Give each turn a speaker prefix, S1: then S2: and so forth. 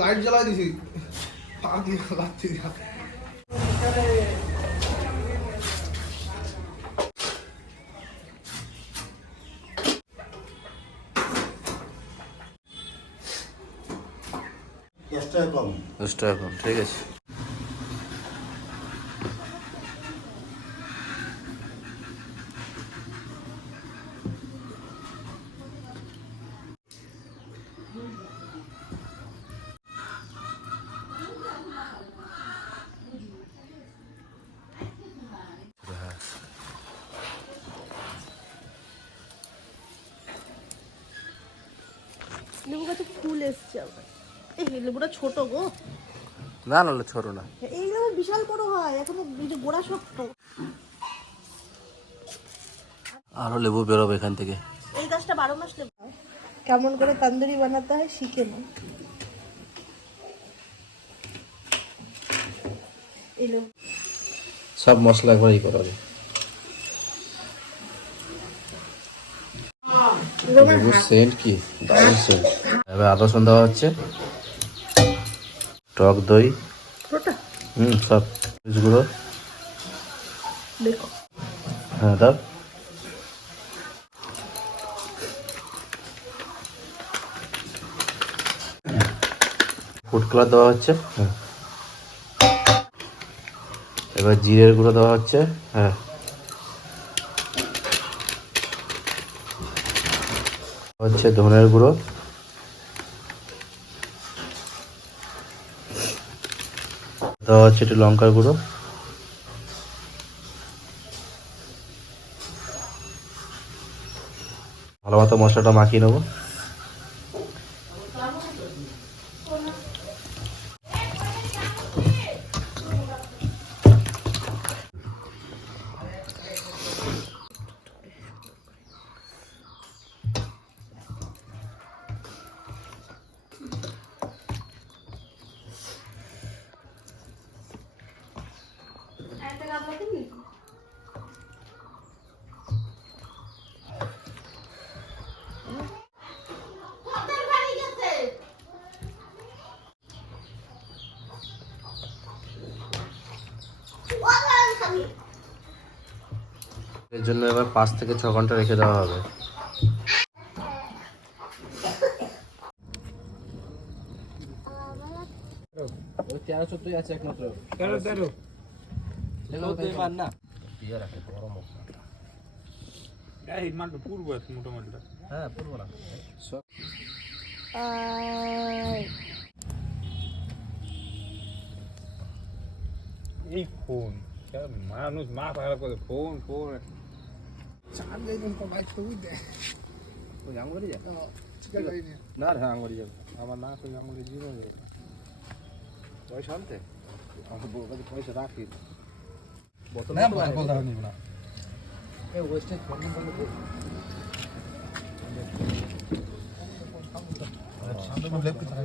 S1: Light জ্বালাই দিছি
S2: কম।
S3: দশ টাকা কম ঠিক আছে।
S4: লেবু গাছে ফুল এসছে আবার। এই লেবুটা ছোট গো।
S3: না না না, ছোট না।
S4: এই লেবু বিশাল বড় হয় এখনও এই যে গোড়া শক্ত।
S3: আরও লেবু বেরোবে এখান থেকে।
S4: এই গাছটা বারো মাস লেবু। কেমন করে তান্দুরি বানাতে হয় শিখে লেবু
S3: সব মশলা একবারই করা। হবে লেবুর সেন্ট কি দারুণ সেন্ট এবার আদা দেওয়া হচ্ছে। টক দই। হুম সব। গুঁড়ো। হ্যাঁ দাও। ফুড কালার দেওয়া হচ্ছে। হ্যাঁ। এবার জিরের গুঁড়ো দেওয়া হচ্ছে। হ্যাঁ। হচ্ছে ধনের গুঁড়ো। দেওয়া হচ্ছে একটু লঙ্কার গুঁড়ো। ভালো মতো মশলাটা মাখিয়ে নেব। এর জন্য এবার পাঁচ থেকে ছ ঘণ্টা রেখে দেওয়া হবে। তেরো চোদ্দই আছে একমাত্র তেরো তেরো।
S5: এই
S3: হ্যাঁ
S5: এই ফোন মানুষ মা পাগলা করে ফোন ফোন।
S1: চার তো বাইক তো বুঝতে
S3: ওই
S1: যাইনি
S3: না। হ্যাঁ আঙুলি যাবে।
S5: আমার না তো আমার জীবন
S3: পয়সা আনতে?
S5: আমার বউর কাছে পয়সা রাখি।
S3: বোতল
S1: না বল দাও নিব না
S3: এই ওয়েস্টেজ ফোন
S1: সামনে লেফট কি থাকে